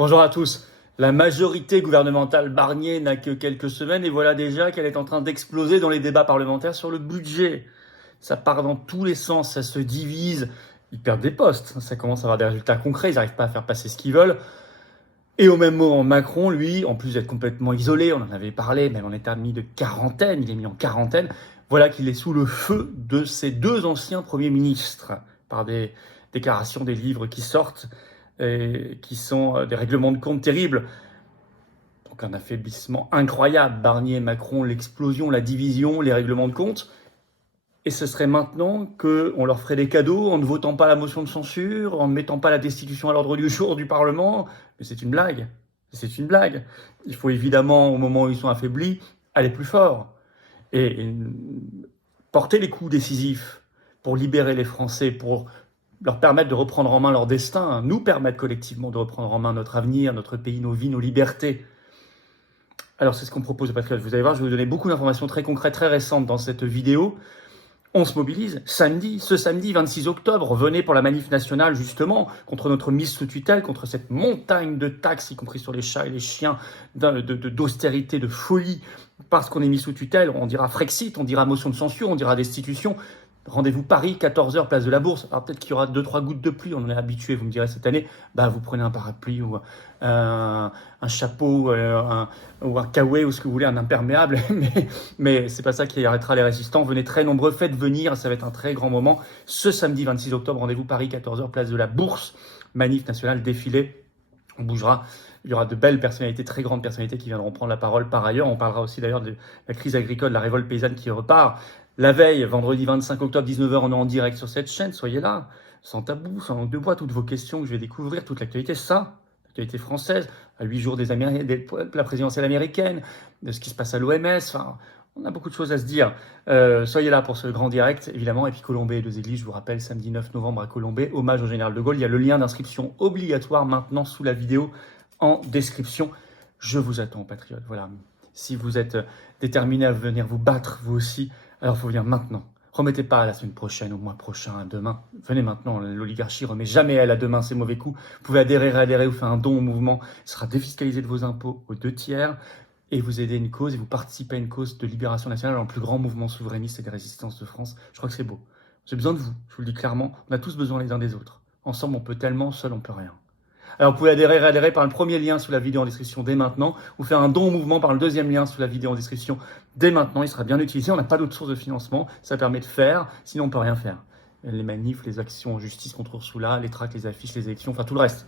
Bonjour à tous. La majorité gouvernementale Barnier n'a que quelques semaines et voilà déjà qu'elle est en train d'exploser dans les débats parlementaires sur le budget. Ça part dans tous les sens, ça se divise, ils perdent des postes, ça commence à avoir des résultats concrets, ils n'arrivent pas à faire passer ce qu'ils veulent. Et au même moment, Macron, lui, en plus d'être complètement isolé, on en avait parlé, même en état mis de quarantaine, il est mis en quarantaine, voilà qu'il est sous le feu de ses deux anciens premiers ministres, par des déclarations, des livres qui sortent, et qui sont des règlements de compte terribles. Donc un affaiblissement incroyable, Barnier, Macron, l'explosion, la division, les règlements de compte. Et ce serait maintenant qu'on leur ferait des cadeaux en ne votant pas la motion de censure, en ne mettant pas la destitution à l'ordre du jour du Parlement. Mais c'est une blague. C'est une blague. Il faut évidemment, au moment où ils sont affaiblis, aller plus fort. Et porter les coups décisifs pour libérer les Français, pour leur permettre de reprendre en main leur destin, nous permettre collectivement de reprendre en main notre avenir, notre pays, nos vies, nos libertés. Alors c'est ce qu'on propose aux Patriotes. Vous allez voir, je vais vous donner beaucoup d'informations très concrètes, très récentes dans cette vidéo. On se mobilise ce samedi 26 octobre, venez pour la manif nationale justement contre notre mise sous tutelle, contre cette montagne de taxes, y compris sur les chats et les chiens, d'austérité, de folie, parce qu'on est mis sous tutelle. On dira Frexit, on dira motion de censure, on dira destitution. Rendez-vous Paris, 14h, place de la Bourse. Alors peut-être qu'il y aura 2-3 gouttes de pluie, on en est habitué, vous me direz cette année, vous prenez un parapluie ou un chapeau ou un kawaii ou ce que vous voulez, un imperméable, mais c'est pas ça qui arrêtera les résistants. Venez très nombreux, faites venir, ça va être un très grand moment. Ce samedi 26 octobre, rendez-vous Paris, 14h, place de la Bourse, manif nationale, défilé, on bougera. Il y aura de belles personnalités, très grandes personnalités qui viendront prendre la parole par ailleurs. On parlera aussi d'ailleurs de la crise agricole, la révolte paysanne qui repart. La veille, vendredi 25 octobre, 19h, on est en direct sur cette chaîne. Soyez là, sans tabou, sans langue de bois, toutes vos questions que je vais découvrir, toute l'actualité, l'actualité française, à 8 jours de la présidentielle américaine, de ce qui se passe à l'OMS. Enfin, on a beaucoup de choses à se dire. Soyez là pour ce grand direct, évidemment. Et puis Colombey et deux églises, je vous rappelle, samedi 9 novembre à Colombey, hommage au général de Gaulle. Il y a le lien d'inscription obligatoire maintenant sous la vidéo en description. Je vous attends, patriotes. Voilà. Si vous êtes déterminés à venir vous battre, vous aussi, alors il faut venir maintenant. Remettez pas à la semaine prochaine, au mois prochain, à demain. Venez maintenant, l'oligarchie remet jamais elle à demain ses mauvais coups. Vous pouvez adhérer ou faire un don au mouvement. Il sera défiscalisé de vos impôts aux 2/3 et vous aidez une cause et vous participez à une cause de libération nationale dans le plus grand mouvement souverainiste et de résistance de France. Je crois que c'est beau. J'ai besoin de vous, je vous le dis clairement. On a tous besoin les uns des autres. Ensemble, on peut tellement, seul, on peut rien. Alors, vous pouvez adhérer par le premier lien sous la vidéo en description dès maintenant, ou faire un don au mouvement par le deuxième lien sous la vidéo en description dès maintenant. Il sera bien utilisé. On n'a pas d'autre source de financement. Ça permet de faire. Sinon, on ne peut rien faire. Les manifs, les actions en justice contre Ursula, les tracts, les affiches, les élections, enfin tout le reste.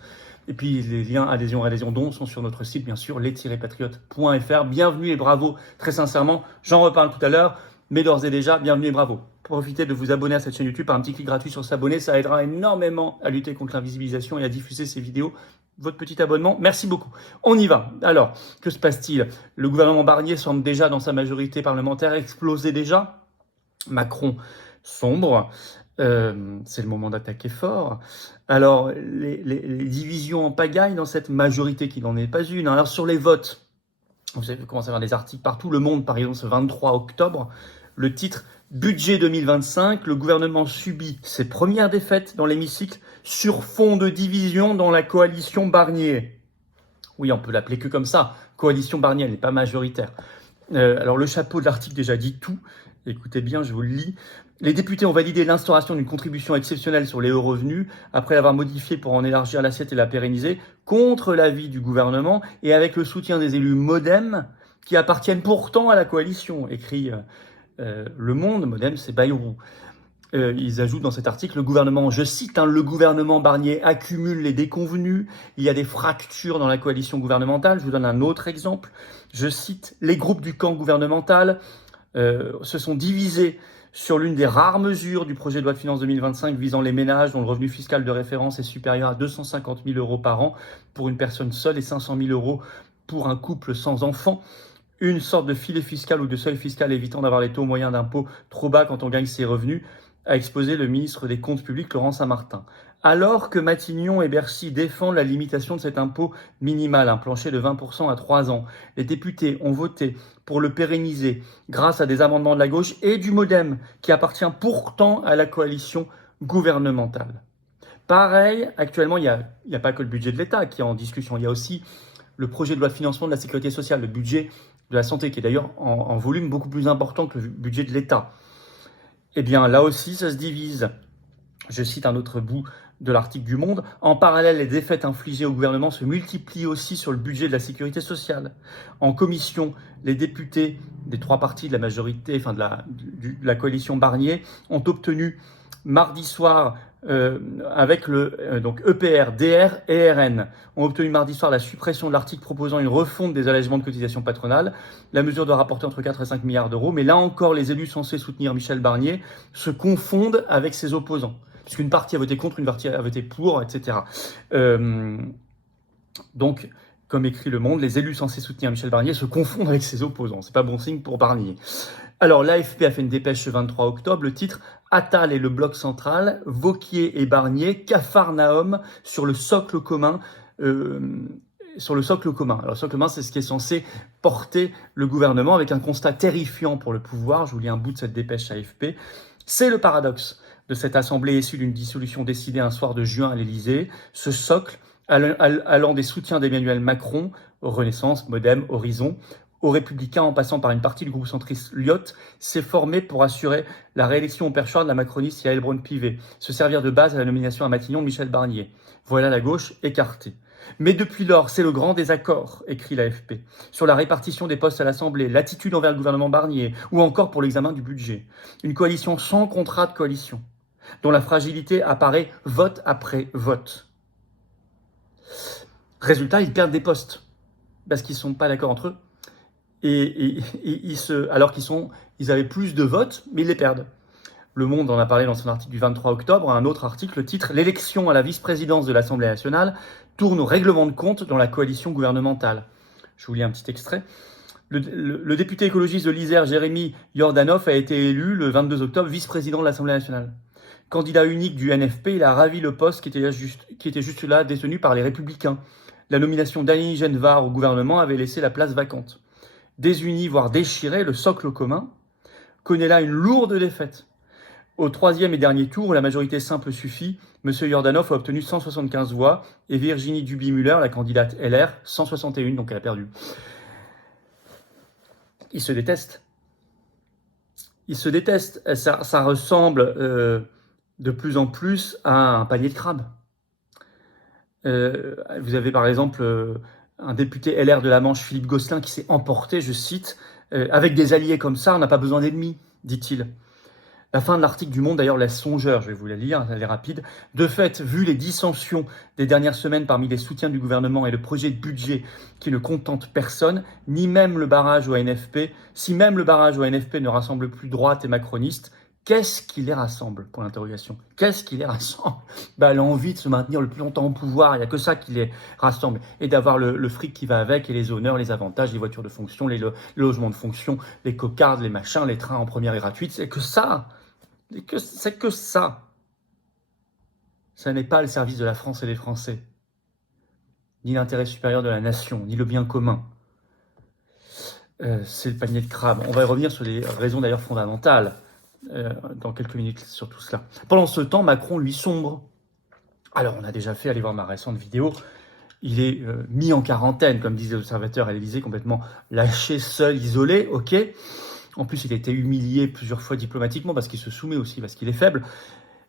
Et puis, les liens adhésion, dons sont sur notre site, bien sûr, les-patriotes.fr. Bienvenue et bravo, très sincèrement. J'en reparle tout à l'heure, mais d'ores et déjà, bienvenue et bravo. Profitez de vous abonner à cette chaîne YouTube par un petit clic gratuit sur s'abonner. Ça aidera énormément à lutter contre l'invisibilisation et à diffuser ces vidéos. Votre petit abonnement, merci beaucoup. On y va. Alors, que se passe-t-il? Le gouvernement Barnier semble déjà dans sa majorité parlementaire exploser déjà. Macron sombre. C'est le moment d'attaquer fort. Alors, les divisions en pagaille dans cette majorité qui n'en est pas une. Alors, sur les votes, vous avez commencé à voir des articles partout. Le Monde, par exemple, ce 23 octobre, le titre « Budget 2025, le gouvernement subit ses premières défaites dans l'hémicycle sur fond de division dans la coalition Barnier ». Oui, on peut l'appeler que comme ça. Coalition Barnier, elle n'est pas majoritaire. Alors, le chapeau de l'article déjà dit tout. Écoutez bien, je vous le lis. Les députés ont validé l'instauration d'une contribution exceptionnelle sur les hauts revenus, après l'avoir modifiée pour en élargir l'assiette et la pérenniser, contre l'avis du gouvernement et avec le soutien des élus MoDem, qui appartiennent pourtant à la coalition, écrit Le Monde. MoDem, c'est Bayrou. Ils ajoutent dans cet article, le gouvernement, je cite, le gouvernement Barnier accumule les déconvenus, il y a des fractures dans la coalition gouvernementale. Je vous donne un autre exemple. Je cite, les groupes du camp gouvernemental se sont divisés sur l'une des rares mesures du projet de loi de finances 2025 visant les ménages dont le revenu fiscal de référence est supérieur à 250 000 € par an pour une personne seule et 500 000 € pour un couple sans enfant. Une sorte de filet fiscal ou de seuil fiscal évitant d'avoir les taux moyens d'impôt trop bas quand on gagne ses revenus, a exposé le ministre des Comptes publics, Laurent Saint-Martin. Alors que Matignon et Bercy défendent la limitation de cet impôt minimal, un plancher de 20% à 3 ans, les députés ont voté pour le pérenniser grâce à des amendements de la gauche et du MoDem, qui appartient pourtant à la coalition gouvernementale. Pareil, actuellement, il y a pas que le budget de l'État qui est en discussion, il y a aussi le projet de loi de financement de la sécurité sociale, le budget de la santé, qui est d'ailleurs en volume beaucoup plus important que le budget de l'État. Eh bien, là aussi, ça se divise. Je cite un autre bout de l'article du Monde. En parallèle, les défaites infligées au gouvernement se multiplient aussi sur le budget de la sécurité sociale. En commission, les députés des trois partis de la majorité, enfin de la coalition Barnier, ont obtenu mardi soir, avec donc EPR, DR et RN, ont obtenu mardi soir la suppression de l'article proposant une refonte des allègements de cotisations patronales. La mesure doit rapporter entre 4 et 5 milliards d'euros, mais là encore, les élus censés soutenir Michel Barnier se confondent avec ses opposants, puisqu'une partie a voté contre, une partie a voté pour, etc. Donc, comme écrit Le Monde, les élus censés soutenir Michel Barnier se confondent avec ses opposants. C'est pas bon signe pour Barnier. Alors, l'AFP a fait une dépêche ce 23 octobre, le titre « Attal et le bloc central, Wauquiez et Barnier, Capharnaüm sur le socle commun ». Sur le socle commun. Alors, le socle commun, c'est ce qui est censé porter le gouvernement, avec un constat terrifiant pour le pouvoir. Je vous lis un bout de cette dépêche AFP. C'est le paradoxe de cette assemblée issue d'une dissolution décidée un soir de juin à l'Élysée. Ce socle, allant des soutiens d'Emmanuel Macron, Renaissance, Modem, Horizon, aux Républicains en passant par une partie du groupe centriste Lyot, s'est formé pour assurer la réélection au perchoir de la macroniste Yaël Braun-Pivet, se servir de base à la nomination à Matignon de Michel Barnier. Voilà la gauche écartée. Mais depuis lors, c'est le grand désaccord, écrit l'AFP, sur la répartition des postes à l'Assemblée, l'attitude envers le gouvernement Barnier, ou encore pour l'examen du budget. Une coalition sans contrat de coalition, dont la fragilité apparaît vote après vote. Résultat, ils perdent des postes, parce qu'ils ne sont pas d'accord entre eux. Alors qu'ils avaient plus de votes, mais ils les perdent. Le Monde en a parlé dans son article du 23 octobre, un autre article, le titre « L'élection à la vice-présidence de l'Assemblée nationale tourne au règlement de compte dans la coalition gouvernementale ». Je vous lis un petit extrait. Le député écologiste de l'Isère, Jérémy Yordanov, a été élu le 22 octobre vice-président de l'Assemblée nationale. Candidat unique du NFP, il a ravi le poste qui était juste là, détenu par les Républicains. La nomination d'Annie Genevard au gouvernement avait laissé la place vacante. Désuni, voire déchiré, le socle commun connaît là une lourde défaite. Au troisième et dernier tour, où la majorité simple suffit, M. Yordanov a obtenu 175 voix et Virginie Duby-Muller, la candidate LR, 161, donc elle a perdu. Ils se détestent. Ça ressemble de plus en plus à un panier de crabes. Vous avez par exemple un député LR de la Manche, Philippe Gosselin, qui s'est emporté, je cite, avec des alliés comme ça, on n'a pas besoin d'ennemis, dit-il. La fin de l'article du Monde, d'ailleurs, laisse songeur, je vais vous la lire, elle est rapide. De fait, vu les dissensions des dernières semaines parmi les soutiens du gouvernement et le projet de budget qui ne contente personne, ni même le barrage au NFP, si même le barrage au NFP ne rassemble plus droite et macroniste, qu'est-ce qui les rassemble, pour l'interrogation? Qu'est-ce qui les rassemble? L'envie de se maintenir le plus longtemps au pouvoir, il n'y a que ça qui les rassemble. Et d'avoir le fric qui va avec, et les honneurs, les avantages, les voitures de fonction, les logements de fonction, les cocardes, les machins, les trains en première et gratuite, c'est que ça. C'est que ça. Ça n'est pas le service de la France et des Français, ni l'intérêt supérieur de la nation, ni le bien commun. C'est le panier de crabes. On va y revenir sur les raisons d'ailleurs fondamentales dans quelques minutes sur tout cela. Pendant ce temps, Macron, lui, sombre. Alors, on a déjà fait, allez voir ma récente vidéo, il est mis en quarantaine, comme disait l'Observateur à l'Élysée, complètement lâché, seul, isolé, ok. En plus, il a été humilié plusieurs fois diplomatiquement parce qu'il se soumet aussi, parce qu'il est faible.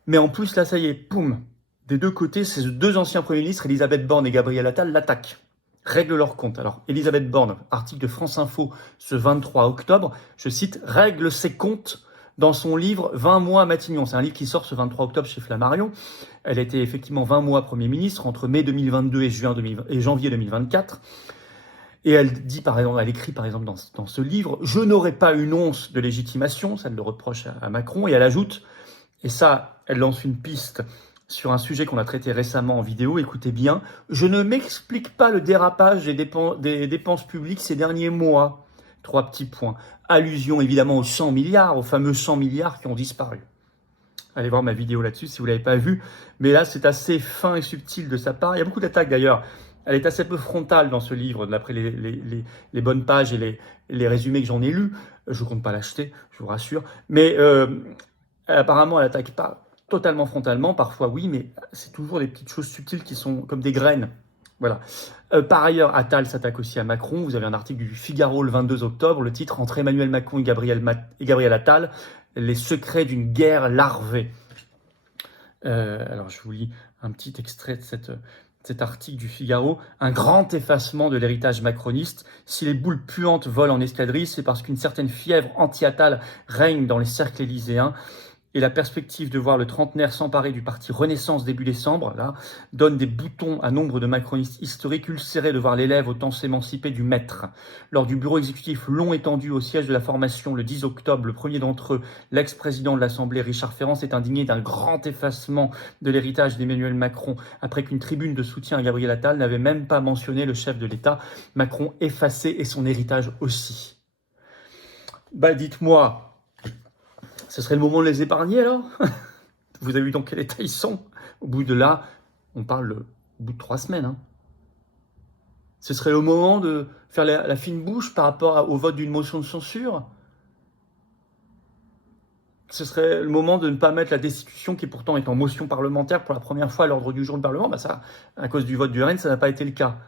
Mais en plus, là, ça y est, poum. Des deux côtés, ces deux anciens premiers ministres, Elisabeth Borne et Gabriel Attal, l'attaquent. Règlent leur compte. Alors, Elisabeth Borne, article de France Info ce 23 octobre, je cite, règle ses comptes dans son livre 20 mois à Matignon. C'est un livre qui sort ce 23 octobre chez Flammarion. Elle était effectivement 20 mois Premier ministre entre mai 2022 et janvier 2024. Et elle dit, par exemple, elle écrit par exemple dans ce livre, je n'aurai pas une once de légitimation, ça le reproche à Macron, et elle ajoute, et ça, elle lance une piste sur un sujet qu'on a traité récemment en vidéo, écoutez bien, je ne m'explique pas le dérapage des dépenses publiques ces derniers mois. 3 petits points. Allusion évidemment aux 100 milliards, aux fameux 100 milliards qui ont disparu. Allez voir ma vidéo là-dessus si vous ne l'avez pas vue, mais là c'est assez fin et subtil de sa part. Il y a beaucoup d'attaques d'ailleurs. Elle est assez peu frontale dans ce livre, d'après les bonnes pages et les résumés que j'en ai lus. Je ne compte pas l'acheter, je vous rassure. Mais apparemment, elle n'attaque pas totalement frontalement, parfois oui, mais c'est toujours des petites choses subtiles qui sont comme des graines. Voilà. Par ailleurs, Attal s'attaque aussi à Macron. Vous avez un article du Figaro le 22 octobre, le titre « Entre Emmanuel Macron et Gabriel Attal, les secrets d'une guerre larvée ». Alors je vous lis un petit extrait de cet article du Figaro. Un grand effacement de l'héritage macroniste. Si les boules puantes volent en escadrille, c'est parce qu'une certaine fièvre anti-Attal règne dans les cercles élyséens. Et la perspective de voir le trentenaire s'emparer du parti Renaissance début décembre, là, donne des boutons à nombre de macronistes historiques ulcérés de voir l'élève autant s'émanciper du maître. Lors du bureau exécutif long étendu au siège de la formation le 10 octobre, le premier d'entre eux, l'ex-président de l'Assemblée Richard Ferrand, s'est indigné d'un grand effacement de l'héritage d'Emmanuel Macron après qu'une tribune de soutien à Gabriel Attal n'avait même pas mentionné le chef de l'État. Macron effacé et son héritage aussi. Bah dites-moi, ce serait le moment de les épargner alors? Vous avez vu dans quel état ils sont? Au bout de là, on parle au bout de 3 semaines. Hein. Ce serait le moment de faire la fine bouche par rapport au vote d'une motion de censure? Ce serait le moment de ne pas mettre la destitution qui pourtant est en motion parlementaire pour la première fois à l'ordre du jour du Parlement? Bah ça, à cause du vote du RN, ça n'a pas été le cas.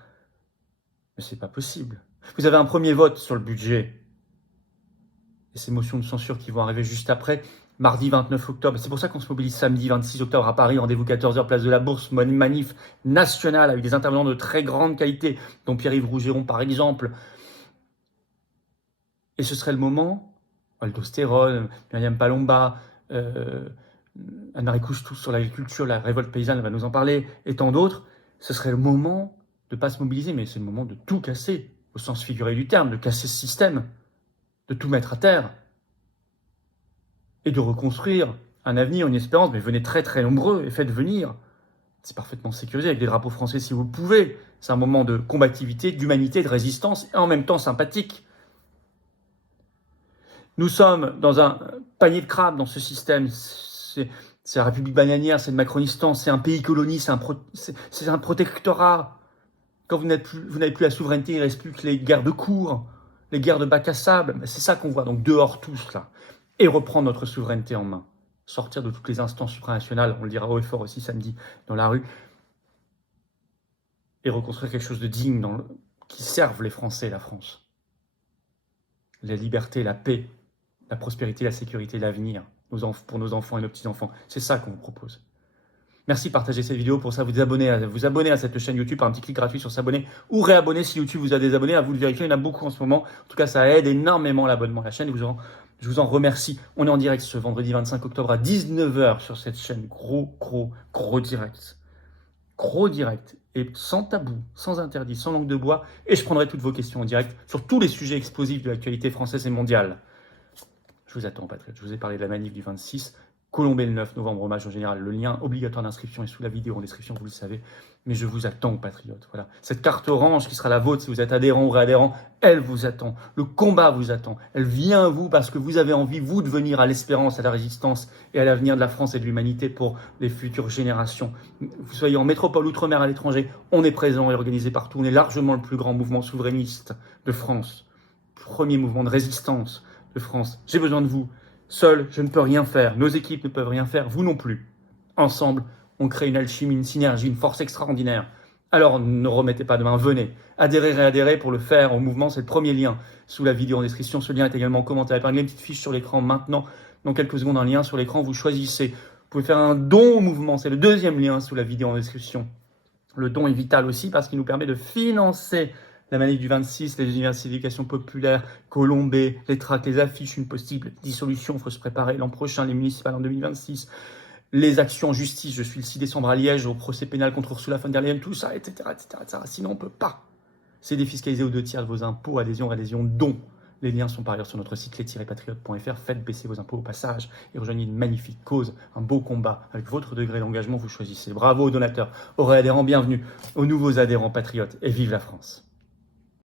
Mais c'est pas possible. Vous avez un premier vote sur le budget. Et ces motions de censure qui vont arriver juste après, mardi 29 octobre. C'est pour ça qu'on se mobilise samedi 26 octobre à Paris, rendez-vous 14h, place de la Bourse, manif nationale avec des intervenants de très grande qualité, dont Pierre-Yves Rougeron par exemple. Et ce serait le moment, Aldostérone, Myriam Palomba, Anne-Marie Couche-Tous sur l'agriculture, la révolte paysanne, elle va nous en parler, et tant d'autres, ce serait le moment de ne pas se mobiliser, mais c'est le moment de tout casser, au sens figuré du terme, de casser ce système, de tout mettre à terre et de reconstruire un avenir, une espérance. Mais venez très très nombreux et faites venir. C'est parfaitement sécurisé avec des drapeaux français si vous le pouvez. C'est un moment de combativité, d'humanité, de résistance et en même temps sympathique. Nous sommes dans un panier de crabes dans ce système. C'est la République bananière, c'est le Macronistan, c'est un pays colonie, c'est un protectorat. Quand vous n'avez plus la souveraineté, il ne reste plus que les guerres de cour, les guerres de bac à sable. C'est ça qu'on voit, donc dehors tous là. Et reprendre notre souveraineté en main. Sortir de toutes les instances supranationales, on le dira haut et fort aussi samedi dans la rue, et reconstruire quelque chose de digne qui serve les Français et la France. La liberté, la paix, la prospérité, la sécurité, l'avenir pour nos enfants et nos petits-enfants. C'est ça qu'on vous propose. Merci de partager cette vidéo. Pour ça, vous abonner à cette chaîne YouTube par un petit clic gratuit sur s'abonner ou réabonner si YouTube vous a désabonné. À vous de vérifier, il y en a beaucoup en ce moment. En tout cas, ça aide énormément l'abonnement à la chaîne. Je vous en remercie. On est en direct ce vendredi 25 octobre à 19h sur cette chaîne. Gros direct. Gros direct. Et sans tabou, sans interdit, sans langue de bois. Et je prendrai toutes vos questions en direct sur tous les sujets explosifs de l'actualité française et mondiale. Je vous attends, patriotes. Je vous ai parlé de la manif du 26. Colombey le 9 novembre, hommage au général. Le lien obligatoire d'inscription est sous la vidéo en description, vous le savez. Mais je vous attends, patriotes. Voilà. Cette carte orange qui sera la vôtre si vous êtes adhérent ou réadhérent, elle vous attend. Le combat vous attend. Elle vient à vous parce que vous avez envie, vous, de venir à l'espérance, à la résistance et à l'avenir de la France et de l'humanité pour les futures générations. Vous soyez en métropole, outre-mer, à l'étranger, on est présent et organisé partout. On est largement le plus grand mouvement souverainiste de France. Premier mouvement de résistance de France. J'ai besoin de vous. Seul, je ne peux rien faire. Nos équipes ne peuvent rien faire. Vous non plus. Ensemble, on crée une alchimie, une synergie, une force extraordinaire. Alors, ne remettez pas de main. Venez. Adhérez, réadhérez pour le faire au mouvement. C'est le premier lien sous la vidéo en description. Ce lien est également en commentaire. Épinglez une petite fiche sur l'écran maintenant. Dans quelques secondes, un lien sur l'écran. Vous choisissez. Vous pouvez faire un don au mouvement. C'est le deuxième lien sous la vidéo en description. Le don est vital aussi parce qu'il nous permet de financer la manif du 26, les universités d'éducation populaire, Colombey, les tracts, les affiches, une possible dissolution, il faut se préparer l'an prochain, les municipales en 2026, les actions en justice, je suis le 6 décembre à Liège, au procès pénal contre Ursula von der Leyen, tout ça, etc. Sinon, on ne peut pas. C'est défiscalisé aux 2 tiers de vos impôts, adhésion, dons. Les liens sont par ailleurs sur notre site les-patriotes.fr. Faites baisser vos impôts au passage et rejoignez une magnifique cause, un beau combat. Avec votre degré d'engagement, vous choisissez. Bravo aux donateurs, aux réadhérents, bienvenue aux nouveaux adhérents patriotes et vive la France.